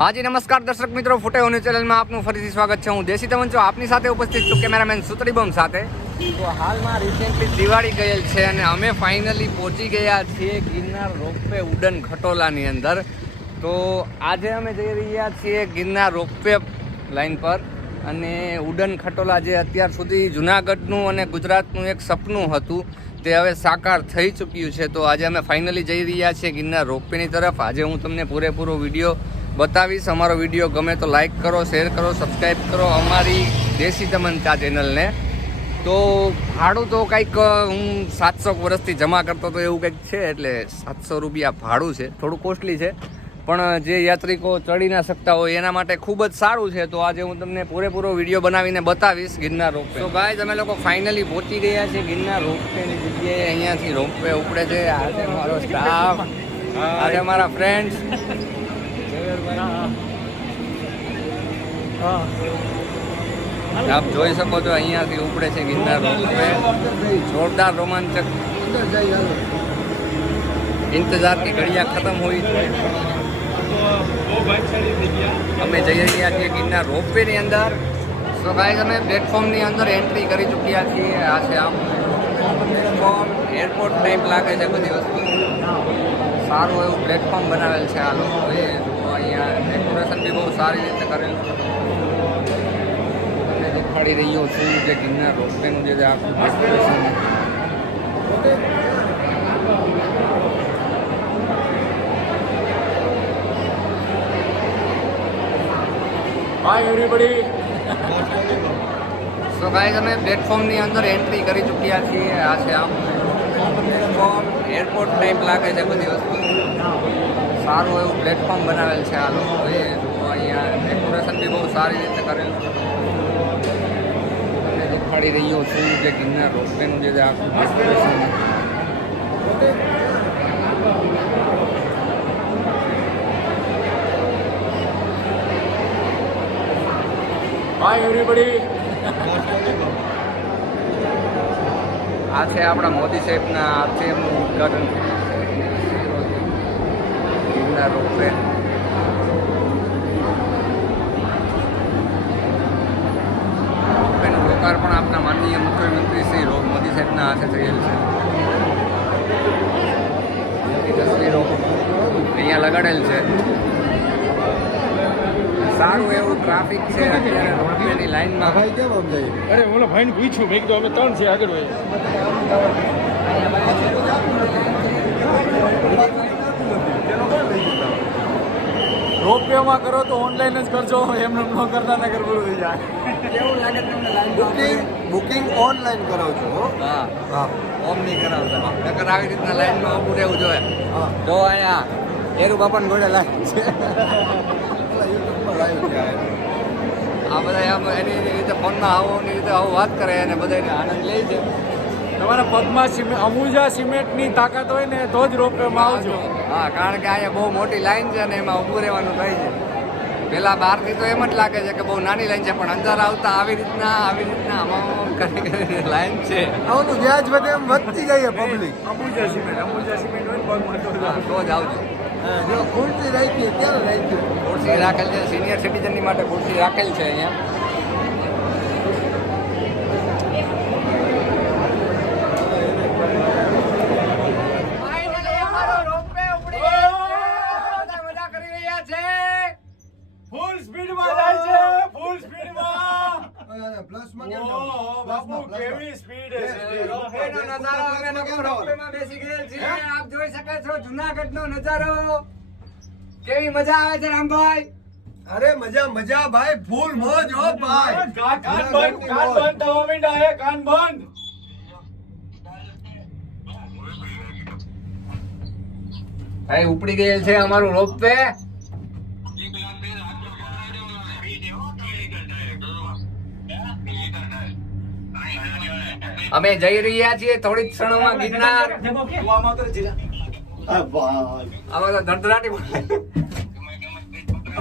હાજી નમસ્કાર દર્શક મિત્રો, ફૂટે ન્યૂઝ ચેનલમાં આપનું ફરીથી સ્વાગત છે. હું દેશી તમન છું, આપની સાથે ઉપસ્થિત છું કેમેરામેન સુતરીબમ સાથે. તો હાલમાં રિસેન્ટલી દિવાળી ગયેલ છે અને અમે ફાઇનલી પહોંચી ગયા છીએ ગિરનાર રોપવે ઉડન ખટોલાની અંદર. તો આજે અમે જઈ રહ્યા છીએ ગિરનાર રોપવે લાઇન પર. અને ઉડન ખટોલા જે અત્યાર સુધી જુનાગઢનું અને ગુજરાતનું એક સપનું હતું તે હવે સાકાર થઈ ચૂક્યું છે. તો આજે અમે ફાઇનલી જઈ રહ્યા છીએ ગિરનાર રોપવેની તરફ. આજે હું તમને પૂરેપૂરો વિડીયો બતાવીશ. અમારો વિડીયો ગમે તો લાઈક કરો, શેર કરો, સબસ્ક્રાઈબ કરો અમારી દેશી તમન ચા ચેનલને. તો ભાડું તો કંઈક હું 700 વર્ષથી જમા કરતો તો એવું કંઈક છે, એટલે 700 રૂપિયા ભાડું છે. થોડું કોસ્ટલી છે, પણ જે યાત્રિકો ચડી ના શકતા હોય એના માટે ખૂબ જ સારું છે. તો આજે હું તમને પૂરેપૂરો વિડીયો બનાવીને બતાવીશ ગિરનાર રોપવે. તો ગાઈઝ અમે લોકો ફાઇનલી પહોંચી ગયા છે ગિરનાર રોપવેની જગ્યાએ. અહીંયાથી રોપવે ઉપડે છે. આજે મારો સ્ટાફ, આજે મારા ફ્રેન્ડ્સ. આપ જોઈ શકો છો અહીંયાથી ઉપડે છે ગિરનાર રોપવે. જોરદાર રોમાંચક. इंतजार की घड़ियां खत्म हुई. અમે જઈ રહ્યા છીએ ગિરનાર રોપવે ની અંદર. સો ગાઈઝ અમે પ્લેટફોર્મ ની અંદર એન્ટ્રી કરી ચૂક્યા છીએ. આ છે આમ પ્લેટફોર્મ, એરપોર્ટ ટાઈપ લાગે છે બધી વસ્તુ. સારું એવું પ્લેટફોર્મ બનાવેલ છે આ લોકોએ. અહીંયા ડેકોરેશન બી બહુ સારી રીતે કરેલું છે. તમને દેખાડી રહ્યો છું જે ગિરનાર રોપવેનું જે આખું ડેકોરેશન. હાય એવરીબડી. સો ગાઈઝ અમે પ્લેટફોર્મની અંદર એન્ટ્રી કરી ચૂક્યા છીએ. આ છે આમ પ્લેટફોર્મ, એરપોર્ટ ટાઈપ લાગે છે બધી વસ્તુ. સારું એવું પ્લેટફોર્મ બનાવેલ છે આ લોકોએ. અહીંયા ડેકોરેશન બી બહુ સારી રીતે કરેલું છે. તમને દેખાડી રહ્યો છું જે ગિરનાર રોપવેનું જે આખું ડેકોરેશન. હાય એવરીબડી. આ છે આપણા મોદી સાહેબના હાથે એમનું ઉદઘાટન ગિરનાર રોપવે. રોપવેનું લોકાર્પણ આપણા માનનીય મુખ્યમંત્રી શ્રી મોદી સાહેબના હાથે થયેલ છે. તસવીરો અહીંયા લગાડેલ છે. સારું એવું ટ્રાફિક છે અત્યારે રોપવેની લાઈનમાં. અરે ઓલો ભાઈને પૂછ્યું, મેં કીધું અમે 3 છે આગળ હોય. રોપવેમાં કરો તો ઓનલાઈન જ કરજો, એમને ન કરતા ને કરવું થઈ જાય. કેવું લાગે તમને બુકિંગ ઓનલાઈન કરો છો? હા હા, ઓમ નહીં કરાવતા. નકર આવી રીતના લાઈનમાં ઊભું રહેવું જોઈએ. જો અહીંયા એરુ બાપાને ઘોડે લાઈન છે. આ બધા આમ એની રીતે ફોનમાં આવવાની રીતે આવું વાત કરે અને બધાને આનંદ લે છે. તમારા પગમાં અમુજા સિમેન્ટની તાકાત હોય ને તો જ રોપવેમાં આવજો. હા, કારણ કે અહીંયા બહુ મોટી લાઈન છે અને એમાં ઊભું રહેવાનું થાય છે. પહેલાં બહારથી તો એમ જ લાગે છે કે બહુ નાની લાઈન છે, પણ અંદર આવતા આવી રીતના આમ કરીને લાઈન છે. આવનું વ્યાજ વધે એમ વધતી જાય પબ્લિક. અમુજા સિમેન્ટ હોય પગમાં તો હા, તો જ આવજો. જો ખુરશી રાખી ક્યારે રાખી? ખુરશી રાખેલ છે સિનિયર સિટીઝનની માટે. ખુરશી રાખેલ છે અહીંયા. ફૂલ સ્પીડમાં જાય છે, ફૂલ સ્પીડમાં. પ્લસમાં ઓહો બાપુ, કેવી સ્પીડ છે. રોપવેનો નજારો અમે લોકો રોપવેમાં બેસી ગયેલ છીએ. આપ જોઈ શકો છો જુનાગઢનો નજારો. કેવી મજા આવે છે રામભાઈ? અરે મજા મજા ભાઈ, ફૂલ મોજ હો ભાઈ. કાન બંધ થવા માંડ્યા હે, કાન બંધ. ભાઈ ઉપડી ગયેલ છે અમારું રોપવે. અમે જઈ રહ્યા છીએ થોડી જ ક્ષણોમાં ગિરનાર. આમાં તો ધડધડાટી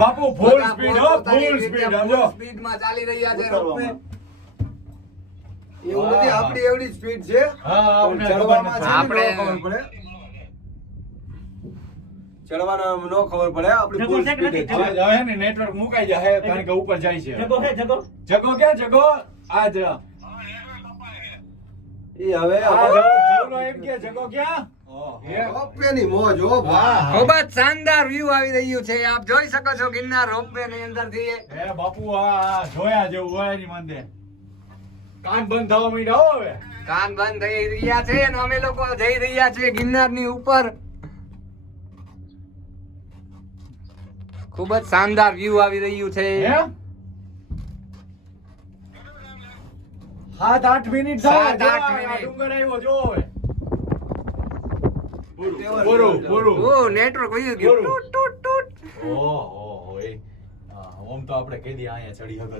બાપુ ફૂલ સ્પીડ હો, ફૂલ સ્પીડ. સમજો સ્પીડમાં ચાલી રહ્યા છે રોપવે. એવું નથી, આપણી એવડી સ્પીડ છે. હા, ચડવામાં છે ને આપણે ખબર પડે. ચડવાના નો ખબર પડે આપણી ફૂલ સ્પીડ છે. હવે ને નેટવર્ક મુકાઈ જાય કારણ કે ઉપર જાય છે જગો હે જગો જગો ક્યાં જગો આજ ઈ હવે જગો એમ કે જગો ક્યાં રોપવેની મોજ હો ભાઈ. ખૂબ જ શાનદાર વ્યૂ આવી રહ્યું છે આપ જોઈ શકો છો ગિરનાર રોપવે ની અંદરથી હે બાપુ આ જોયા જેવું હોય ની મંદિર કાન બંધ થવા માંડ્યા હો હવે કાન બંધ થઈ રહ્યા છે અને અમે લોકો જઈ રહ્યા છીએ ગિરનારની ઉપર ખૂબ જ શાનદાર વ્યૂ આવી રહ્યું છે હે 7-8 મિનિટ થાય 7-8 મિનિટ. ડુંગર આવ્યો જો હવે પૂરું પૂરું ઓ નેટવર્ક વયું ગયું બોલો. ટૂટ ટૂટ ટૂટ ઓહો એ ઓમ તો આપણે કેદી અહીંયા ચડી હગત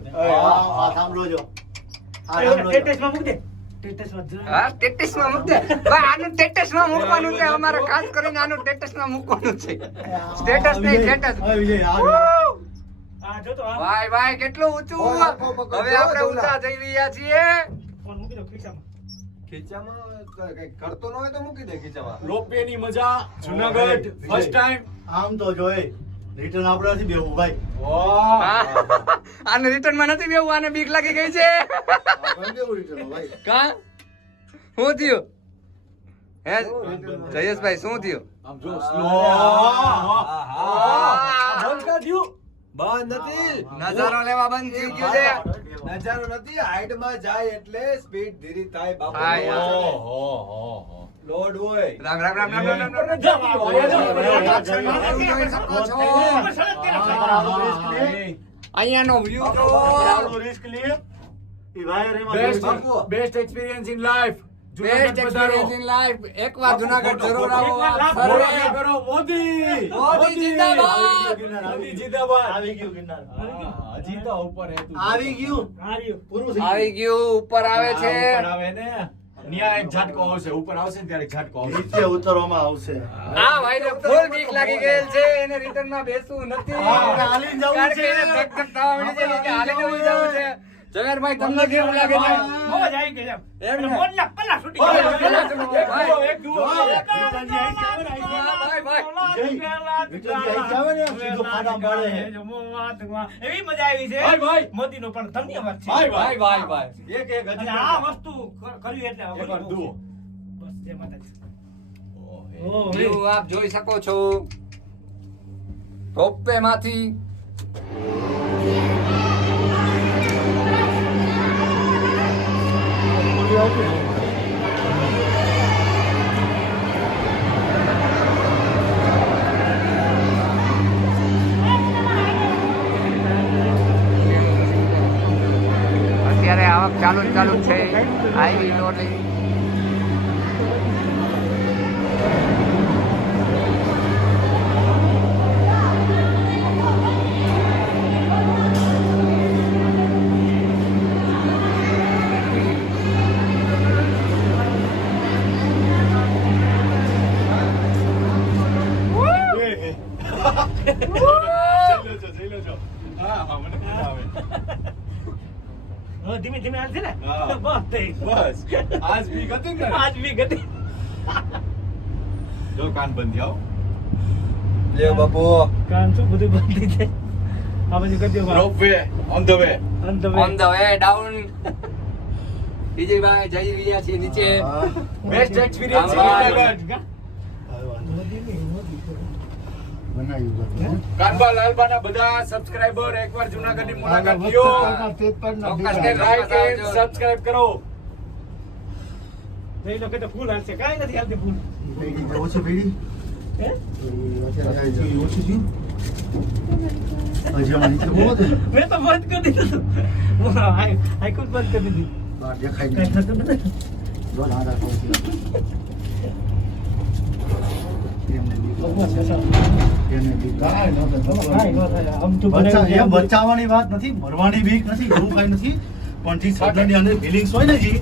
ટેટેસમાં મૂક દે ટેટેસમાં જ. હા ટેટસમાં મૂક દે ભાઈ આનું ટેટસમાં મૂકવાનું છે અમારે ખાસ કરીને આનું ટેટસમાં મૂકવાનું છે સ્ટેટસ નહીં સ્ટેટસ આ જો તો આ ભાઈ ભાઈ કેટલું ઊંચું હવે આપણે ઊંચા જઈ રહ્યા છીએ ફોન મૂકી દો ખીચામાં. ખીચામાં કંઈક કરતો ન હોય તો મૂકી દે ખીચામાં. રોપવે ની મજા જુનાગઢ ફર્સ્ટ ટાઈમ આમ તો જોઈ રિટર્ન આપણે નથી બેવું ભાઈ હા. આને રિટર્ન માં નથી બેવું આને બીક લાગી ગઈ છે આપણે બેવું રિટર્ન ભાઈ કા શું થયું હે જયેશભાઈ શું થયું આમ જો સ્લો બંધ કર દ્યું બંધ નથી. નજારો લેવા બંધ થઈ ગયો છે નજારો નથી. હાઈટમાં જાય એટલે સ્પીડ ધીરી થાય બાપુ. હા, ઓહો લોડ હોય. રામ રામ રામ રામ રામ રામ રામ. જોઈ શકો છો. અહીંયાનો વ્યૂ જો રિસ્ક લે ઈ ભાઈ રે best Bapu. Best experience in life best experience in life એકવાર જુનાગઢ જરૂર આવો આપ મોદી સર્વે. કરો મોદી મોદી જિંદાબાદ. મોદી જિંદાબાદ આવી ગયું ગિરનાર હા, હજી તો ઉપર હતું આવી ગયું આ રહ્યું. પૂરું થઈ આવી ગયું ઉપર આવે છે ઉપર આવે ને ન્યા એક ઝાટકો આવશે ઉપર આવશે ને ત્યારે એક ઝાટકો આવશે નીચે ઉતરવામાં આવશે આ ભાઈને ફૂલ બીક લાગી ગયેલ છે એને રિટર્ન માં બેસવું નથી હા, હાલીને જવું કારણ કે છે. એને ધક ધક થવા મળી છે કે હાલીને ઉઈ જવું છે જવેરભાઈ તમને કેવું લાગે છે મોજ આવી ગઈ એમ. એમ ને? મોજના કલાક છૂટી ભાઈ, ગયા. ભાઈ, એક દુઓ ભાઈ, ભાઈ. એવી મજા આવી છે ભાઈ, ભાઈ. મોદીનો પણ ધન્યવાદ છે ભાઈ, ભાઈ ભાઈ ભાઈ એક એક અને હજી આ વસ્તુ કર્યું એટલે એક વાર દુઓ બસ જય માતાજી. ઓહે. ઓહ, વ્યૂ આપ જોઈ શકો છો રોપવે માંથી અત્યારે આવક ચાલુ જ ચાલુ જ છે હાઈવી રોડની જઈ લેજો. હા, હા, મને મજા આવે. હવે ધીમે ધીમે હાલશે ને હા. બસ થઈ. બસ આજ બી ગતિ ને આજ બી ગતિ. જો કાન બંધ આવો લે બાપુ. કાન શું બધું બંધ થઈ જાય. આ બાજુ કરી દો ભાઈ. Ropeway on the way On the way. On the way down Vijaybhai જઈ રહ્યા છીએ નીચે બેસ્ટ એક્સપિરિયન્સ ઇન ભાઈ. જુનાગઢ બનાવ્યું હતું કાનબા લાલબાના બધા સબસ્ક્રાઇબર એકવાર જુનાગઢની મુલાકાત લ્યો ચોક્કસ લાઈક એન્ડ સબસ્ક્રાઇબ કરો એ લોકો તો ફૂલ હાલશે કાંઈ નથી હાલતી ફૂલ. ઓછું ભીડી હે? ઓછું થયું હજી આમાં નીચે બહુ હતું ને. મેં તો બંધ કરી દીધું. હાઈકોર્ટ બંધ કરી દીધી. બહાર દેખાય કાંઈ નહીં. થતું નથી. જો ને આડા ખાવું એમને બીક ભગવાન છે. એને બીક કાંઈ નહોતું. કાંઈ ન થાય. આમ તો બચ્ચા બનાવી એમ બચાવવાની વાત નથી મરવાની બીક નથી એવું કાંઈ નથી પણ જે શબ્દની અંદર ફિલિંગ્સ હોય ને જી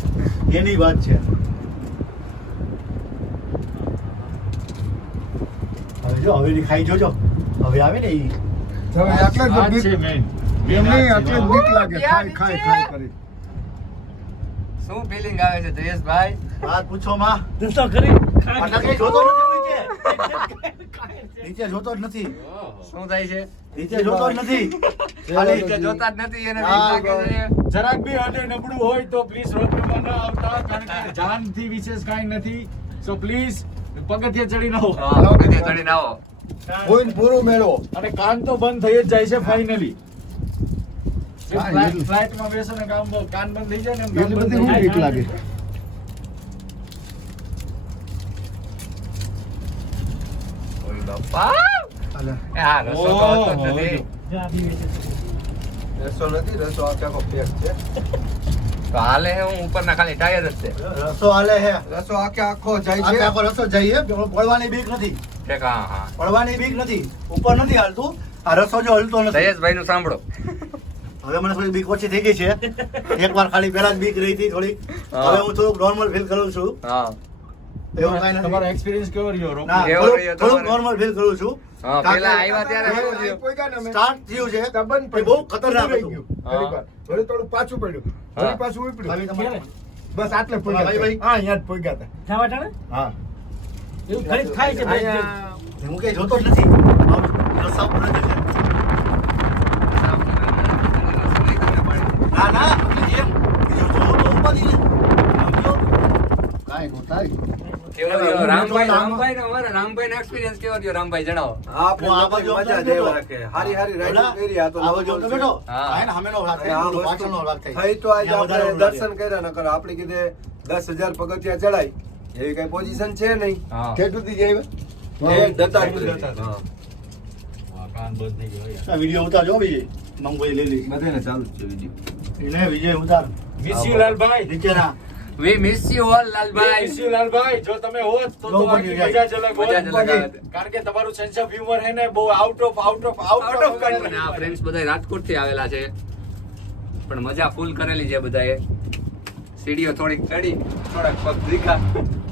એની વાત છે હવે જો હવેલી ખાઈ જોજો હવે આવે ને ઈ આ છે main. શું ફિલિંગ આવે છે જયેશભાઈ વાત પૂછો માં દોસ્તો કરી આટલા કઈ જોતો નથી નીચે જોતો જ નથી. શું થાય છે? નીચે જોતો જ નથી. નીચે જોતા જ નથી એને બીક લાગે છે. જરાક બી હૃદય નબળું હોય તો પ્લીઝ રોપવેમાં ન આવતા, કારણ કે જાનથી વિશેષ કાંઈ નથી. સો પ્લીઝ પગથિયે ચડીને આવો. હા, પગથિયે ચડીને આવો. પૂરું પૂરું મેળવો. અને કાન તો બંધ થઈ જ જાય છે ફાઇનલી. ફ્લાઇટમાં બેસો ને કાન બંધ થઈ જાય ને એમ કાન બંધ થઈ જાય. બીક લાગે. ઓય બાપા. એ હા, રસ્તો તો હતો જ નથી. જો આ બી વેચે છે. રસો નથી, રસો આખો પેક છે. તો હાલે હે હું ઉપરના ખાલી ટાયર જ છે. રસ્તો હાલે છે. રસો આખો જાય આખે છે. આખો રસ્તો જઈએ પડવાની બીક નથી. ઠીક, હા હા. પડવાની બીક નથી. ઉપર નથી હાલતું. આ રસ્તો જો હલતો નથી. જયેશભાઈ નું સાંભળો. હવે મને થોડી બીક ઓછી થઈ ગઈ છે. એકવાર ખાલી પહેલા જ બીક રહી હતી થોડી. હા. હવે હું થોડુંક નોર્મલ ફીલ કરું છું. હા એવું કાંઈ નથી. તમારો એક્સપિરિયન્સ કેવો રહ્યો રોપ? ના, કેવો રહ્યો થોડુંક તમારે? નોર્મલ ફીલ કરું છું. હા, પેલા આવ્યા ત્યારે કેવું થયું? સ્ટાર્ટ થયું છે તબન એ બહુ ખતરનાક હતું. થોડું થોડું પાછું પડ્યું. થોડું પાછું ઉપડ્યું. ખાલી તમારે બસ આટલે ભાઈ, ભાઈ. પોગ્યા. હા, અહીંયા જ પોગ્યા હતા. જવા ટાણે? હા. એવું ઘણી થાય છે ભાઈ. હું કઈ જોતો જ નથી. રસ્તા ઉપર જ છે. ના ના એમ બીજું તો ઉપાધી ને. કાંઈ નો થાય. કેવો રહ્યો? રામભાઈ નો અમારા રામભાઈ નો એક્સપિરિયન્સ કેવો રહ્યો? રામભાઈ જણાવો. આપણે હું આ બાજુ મજા બેઠો. દેવા રાખે. હારી હારી રાઈડિંગ કરી આ તો આ બાજુ તો બેઠો. હા. આ એને સામેનો ભાગ થાય, આ પેલો વસ્તુ પાછળનો ભાગ થાય. થઈ તો આજે ત્યાં વધારે આપણે ઓલું દર્શન કર્યા નકર આપણે કીધે 10,000 પગથિયા ચડાય એવી કઈ પોઝિશન છે નહીં. હા. કેટલું થી જાય? એ દત્તાત્રેય. હા. કાન બંધ થઈ ગયો યાર. આ વિડીયો ઉતારજો વિજય. મંગોઈ લઈ લઈ. બધાને ચાલુ જ છે વિડીયો. એને વિજય ઉતાર. Miss you Lalbhai. નીચેના We miss you all, Lalbhai. Miss you Lalbhai. જો તમે હોત તો જો આખી બની મજા જ અલગ હોત. મજા જ અલગ હોત. કારણ કે તમારું સેન્સ ઓફ હ્યુમર હે ને બહુ આઉટ ઓફ અને આ ફ્રેન્ડ્સ બધા રાજકોટ થી આવેલા છે પણ મજા ફૂલ કરેલી છે બધાએ. સીડીઓ થોડીક ચડી, થોડાક પગ દીખા.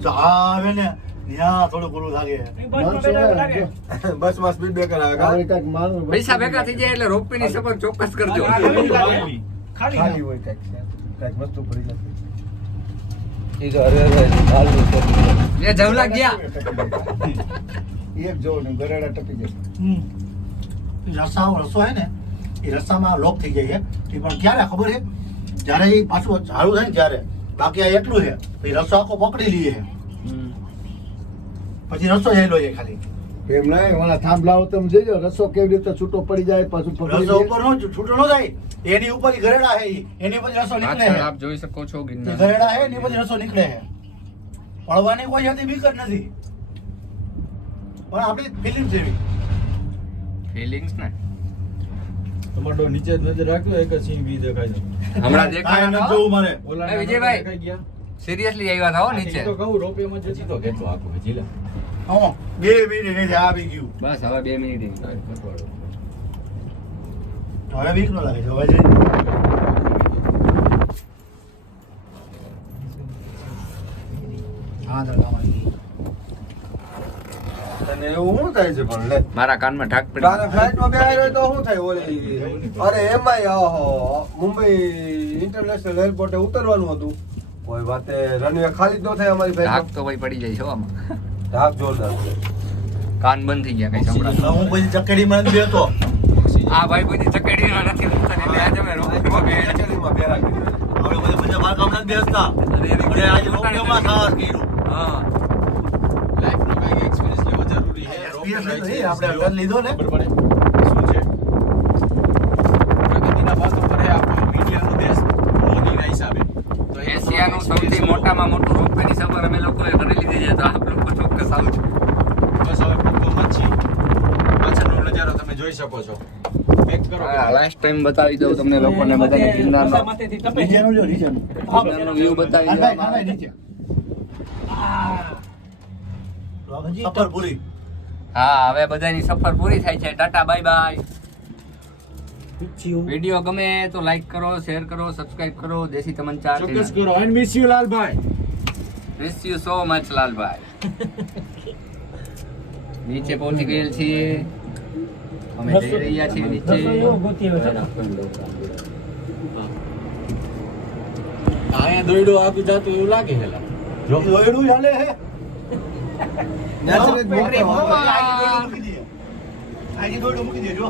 તો આ આવે ને ત્યાં થોડું ઓલું લાગે. બસમાં બેઠા લાગે. બસ માં સ્પીડ બ્રેકર આવે કા? પૈસા ભેગા થઈ જાય એટલે રોપવે ની સફર ચોક્કસ કરજો. ખાલી ખાલી ના. હોય કઈક વસ્તુ પડી જતી. એ જવલા ગયા. એક જો ને ગરાડા ટપી જશે. રસ્તો હે ને એ રસ્તામાં લોક થઈ જાય છે એ પણ ક્યારે ખબર છે જ્યારે એ પાછું ચાલુ થાય ને ત્યારે બાકી આ એટલું છે તો એ રસ્તો આખો પકડી લઈએ છે પછી રસ્તો જયેલો છે ખાલી એમ નહીં ઓલા થાંભલાઓ તમે જોજો રસો કેવી રીતે છૂટો પડી જાય પાછું પકડી રસ્તો લે. ઉપર નો છૂટો ન જાય એની ઉપર ઈ ગરેડા છે એની પછી રસ્તો નીકળે પાછળ છે આપ જોઈ શકો છો એ ગિરનાર. ગરેડા છે એની પછી રસ્તો નીકળે છે પડવાની કોઈ જાતની બીક જ નથી પણ આપણી ફિલિંગ જેવી ફિલિંગ્સ ને તમારો નીચે નજર રાખ્યો એક સિંહ બી દેખાય છે. હમણાં કાંઈ દેખાયા નથી તો જોવું મારે એ વિજયભાઈ. દેખાઈ ગયા. સિરિયસલી આવ્યા હતા હો નીચે. તો કહું રોપવેમાં જતી તો કેટલો આખો હજી લે. હા 2 મિનિટ નથી આવી ગયું બસ હવે 2 મિનિટ. હવે બીક ન લાગે છે હવે જઈ હા દરગામાં અને એવું શું થાય છે પણ લે મારા કાનમાં ઢાક તારે પડી. ફ્લાઇટ માં બેહાર હોય તો શું થાય ઓલી અરે એમાંય ઓહો મુંબઈ ઇન્ટરનેશનલ એરપોર્ટે ઉતરવાનું હતું કોઈ વાતે રનવે ખાલી જ ન થાય અમારી ઢાક ફ્લાઇટ તો ભાઈ પડી જાય છે હો આમાં. ઢાક જોરદાર છે કાન બંધ થઈ ગયા કઈ સંભળાતું. હું પછી ચકેડીમાં નથી બેઠો આ ભાઈ કોઈ ચકેડીમાં નથી બેસતા એટલે આજે અમે રોપવેમાં બેઠા. ચડીમાં બેરા કરી આપણે બધા બાર કામ નથી બેસતા અને આજે રોકડીઓમાં સાહસ કર્યું હા લાઈફનો કાંઈક એક્સપિરિયન્સ લેવો જરૂરી છે. Experience નથી, આપણે અડધા લીધો ને. ખબર પડે શું છે પ્રગતિના પથ ઉપર છે આપણો મીડિયાનો દેશ મોદીના હિસાબે. તો એ એશિયાનું સૌથી મોટામાં મોટું રોપવેની સફર અમે લોકોએ કરી લીધી છે તો આપ લોકો ચોક્કસ આવજો. બસ હવે પૂરતો મચ્છી પાછળનો નજારો તમે જોઈ શકો છો. પેક કરો લાસ્ટ ટાઈમ બતાવી દઉં તમને લોકોને બધાને ગિરનારનો માથેથી ટપે છે. નીચેનું જો નીચેનું ગિરનારનો વ્યૂ બતાવી દઉં. હાલભાઈ, નીચે સફર પૂરી હા હવે બધાની સફર પૂરી થાય છે. Tata bye bye. પીછ્યું. વિડીયો ગમે તો લાઈક કરો, શેર કરો, સબસ્ક્રાઇબ કરો. દેશી તમંચા ચોક્કસ કરો and miss you Lalbhai. Miss you so much Lalbhai. નીચે પહોંચી ગયેલ છીએ અમે જઈ રહ્યા છીએ નીચે. રસો એવો ગોતી આવે છે. અહીંયા દોયડો આગળ જાતું એવું લાગે હેલા. લોહીડું ચાલે હે ન્યાથી બેટરી મૂકો. મૂકી દે. આજી દોરડું મૂકી દે જો.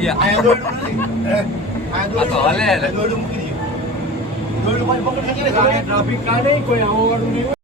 ગયા. આયા દોરડું નથી. આ તો હલે. દોરડું મૂકી દે. દોરડું પાછી પકડ ખેંચી લે. ટ્રાફિક કા નહીં કોઈ આવો વાળું નહીં હોય.